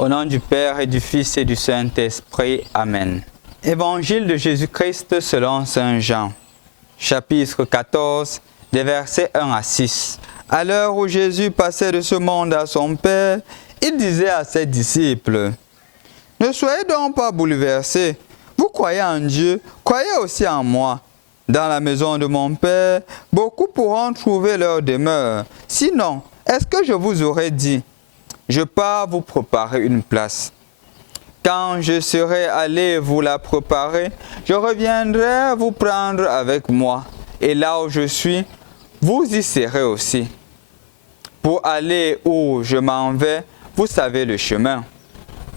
Au nom du Père et du Fils et du Saint-Esprit. Amen. Évangile de Jésus-Christ selon Saint Jean, chapitre 14, des versets 1 à 6. À l'heure où Jésus passait de ce monde à son Père, il disait à ses disciples, « Ne soyez donc pas bouleversés. Vous croyez en Dieu, croyez aussi en moi. Dans la maison de mon Père, beaucoup pourront trouver leur demeure. Sinon, est-ce que je vous aurais dit, je pars vous préparer une place. Quand je serai allé vous la préparer, je reviendrai vous prendre avec moi. Et là où je suis, vous y serez aussi. Pour aller où je m'en vais, vous savez le chemin. »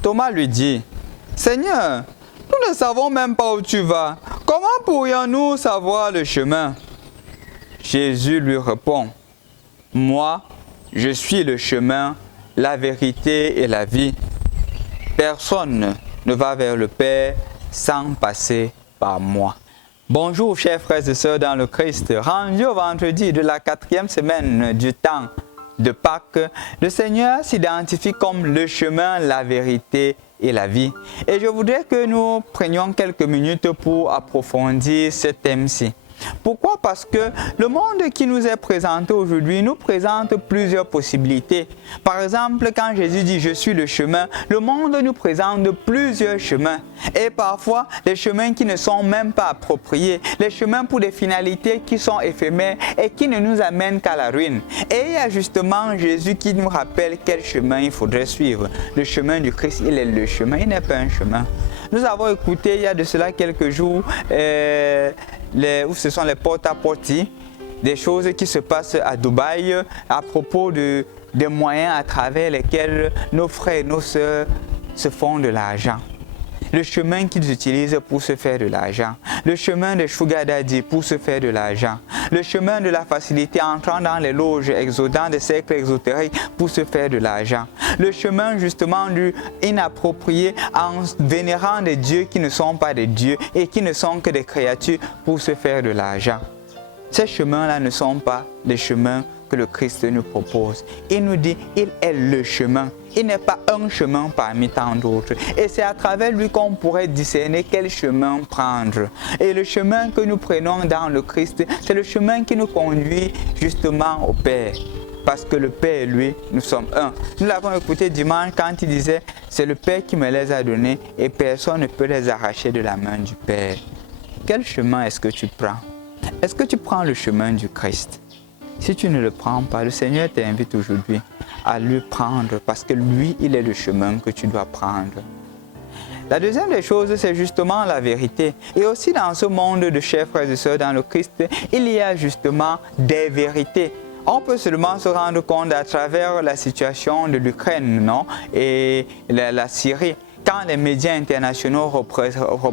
Thomas lui dit, « Seigneur, nous ne savons même pas où tu vas. Comment pourrions-nous savoir le chemin? » Jésus lui répond, « Moi, je suis le chemin, la vérité et la vie. Personne ne va vers le Père sans passer par moi. » Bonjour chers frères et sœurs dans le Christ. Rendu au vendredi de la 4e semaine du temps de Pâques, le Seigneur s'identifie comme le chemin, la vérité et la vie. Et je voudrais que nous prenions quelques minutes pour approfondir ce thème-ci. Pourquoi? Parce que le monde qui nous est présenté aujourd'hui nous présente plusieurs possibilités. Par exemple, quand Jésus dit « Je suis le chemin », le monde nous présente plusieurs chemins. Et parfois, des chemins qui ne sont même pas appropriés, les chemins pour des finalités qui sont éphémères et qui ne nous amènent qu'à la ruine. Et il y a justement Jésus qui nous rappelle quel chemin il faudrait suivre. Le chemin du Christ, il est le chemin, il n'est pas un chemin. Nous avons écouté il y a de cela quelques jours où ce sont les porte-à-porte, des choses qui se passent à Dubaï à propos des moyens à travers lesquels nos frères et nos sœurs se font de l'argent. Le chemin qu'ils utilisent pour se faire de l'argent, le chemin de Sugar Daddy pour se faire de l'argent, le chemin de la facilité entrant dans les loges, exodant des cercles exotériques pour se faire de l'argent, le chemin justement du inapproprié en vénérant des dieux qui ne sont pas des dieux et qui ne sont que des créatures pour se faire de l'argent. Ces chemins-là ne sont pas des chemins que le Christ nous propose. Il nous dit, il est le chemin. Il n'est pas un chemin parmi tant d'autres. Et c'est à travers lui qu'on pourrait discerner quel chemin prendre. Et le chemin que nous prenons dans le Christ, c'est le chemin qui nous conduit justement au Père. Parce que le Père et lui, nous sommes un. Nous l'avons écouté dimanche quand il disait, c'est le Père qui me les a donnés et personne ne peut les arracher de la main du Père. Quel chemin est-ce que tu prends? Est-ce que tu prends le chemin du Christ? Si tu ne le prends pas, le Seigneur t'invite aujourd'hui à le prendre parce que lui, il est le chemin que tu dois prendre. La deuxième des choses, c'est justement la vérité. Et aussi dans ce monde de chers frères et sœurs dans le Christ, il y a justement des vérités. On peut seulement se rendre compte à travers la situation de l'Ukraine, non? Et la Syrie. Quand les médias internationaux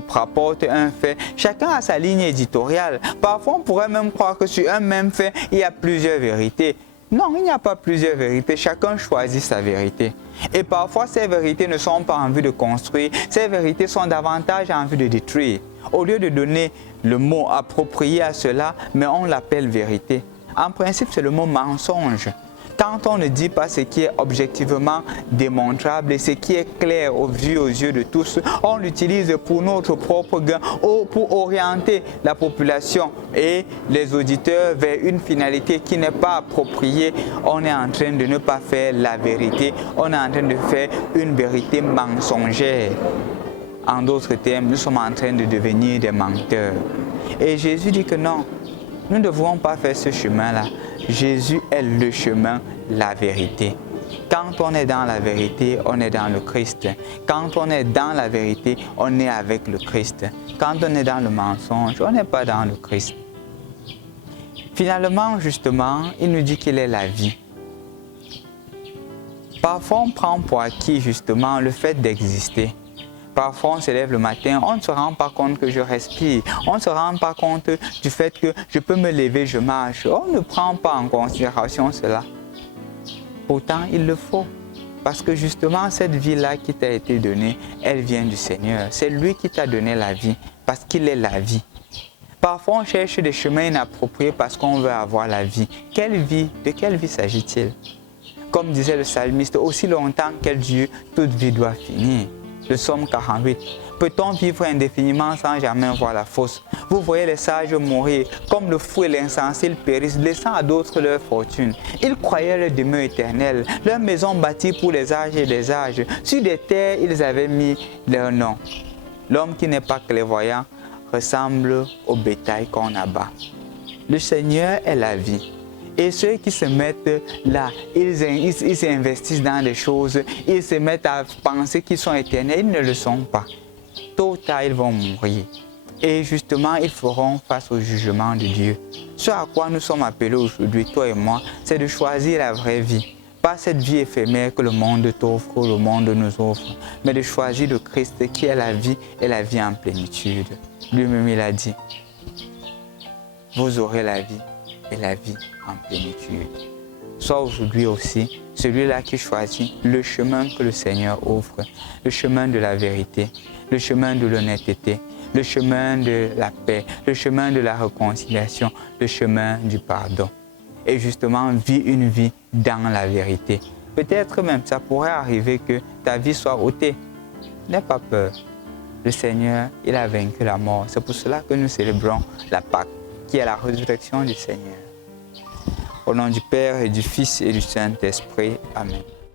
rapportent un fait, chacun a sa ligne éditoriale. Parfois, on pourrait même croire que sur un même fait, il y a plusieurs vérités. Non, il n'y a pas plusieurs vérités. Chacun choisit sa vérité. Et parfois, ces vérités ne sont pas en vue de construire. Ces vérités sont davantage en vue de détruire. Au lieu de donner le mot approprié à cela, mais on l'appelle vérité. En principe, c'est le mot mensonge. Quand on ne dit pas ce qui est objectivement démontrable et ce qui est clair aux yeux de tous, on l'utilise pour notre propre gain ou pour orienter la population et les auditeurs vers une finalité qui n'est pas appropriée. On est en train de ne pas faire la vérité, on est en train de faire une vérité mensongère. En d'autres termes, nous sommes en train de devenir des menteurs. Et Jésus dit que non, nous ne devons pas faire ce chemin-là. Jésus est le chemin, la vérité. Quand on est dans la vérité, on est dans le Christ. Quand on est dans la vérité, on est avec le Christ. Quand on est dans le mensonge, on n'est pas dans le Christ. Finalement, justement, il nous dit qu'il est la vie. Parfois, on prend pour acquis justement le fait d'exister. Parfois, on se lève le matin, on ne se rend pas compte que je respire. On ne se rend pas compte du fait que je peux me lever, je marche. On ne prend pas en considération cela. Pourtant, il le faut. Parce que justement, cette vie-là qui t'a été donnée, elle vient du Seigneur. C'est lui qui t'a donné la vie, parce qu'il est la vie. Parfois, on cherche des chemins inappropriés parce qu'on veut avoir la vie. Quelle vie? De quelle vie s'agit-il? Comme disait le psalmiste, aussi longtemps qu'elle dure, toute vie doit finir. Le psaume 48. Peut-on vivre indéfiniment sans jamais voir la fosse? Vous voyez les sages mourir, comme le fou et l'insensé, ils périssent, laissant à d'autres leur fortune. Ils croyaient leur demeure éternelle, leur maison bâtie pour les âges et les âges. Sur des terres, ils avaient mis leur nom. L'homme qui n'est pas clairvoyant ressemble au bétail qu'on abat. Le Seigneur est la vie. Et ceux qui se mettent là, ils s'investissent dans des choses, ils se mettent à penser qu'ils sont éternels, ils ne le sont pas. Tôt ou tard, ils vont mourir. Et justement, ils feront face au jugement de Dieu. Ce à quoi nous sommes appelés aujourd'hui, toi et moi, c'est de choisir la vraie vie. Pas cette vie éphémère que le monde t'offre ou le monde nous offre, mais de choisir le Christ qui est la vie et la vie en plénitude. Lui-même, il a dit, vous aurez la vie et la vie en plénitude. Sois aujourd'hui aussi celui-là qui choisit le chemin que le Seigneur offre, le chemin de la vérité, le chemin de l'honnêteté, le chemin de la paix, le chemin de la réconciliation, le chemin du pardon. Et justement, vis une vie dans la vérité. Peut-être même ça pourrait arriver que ta vie soit ôtée. N'aie pas peur. Le Seigneur, il a vaincu la mort. C'est pour cela que nous célébrons la Pâque, qui est la résurrection du Seigneur. Au nom du Père et du Fils et du Saint-Esprit. Amen.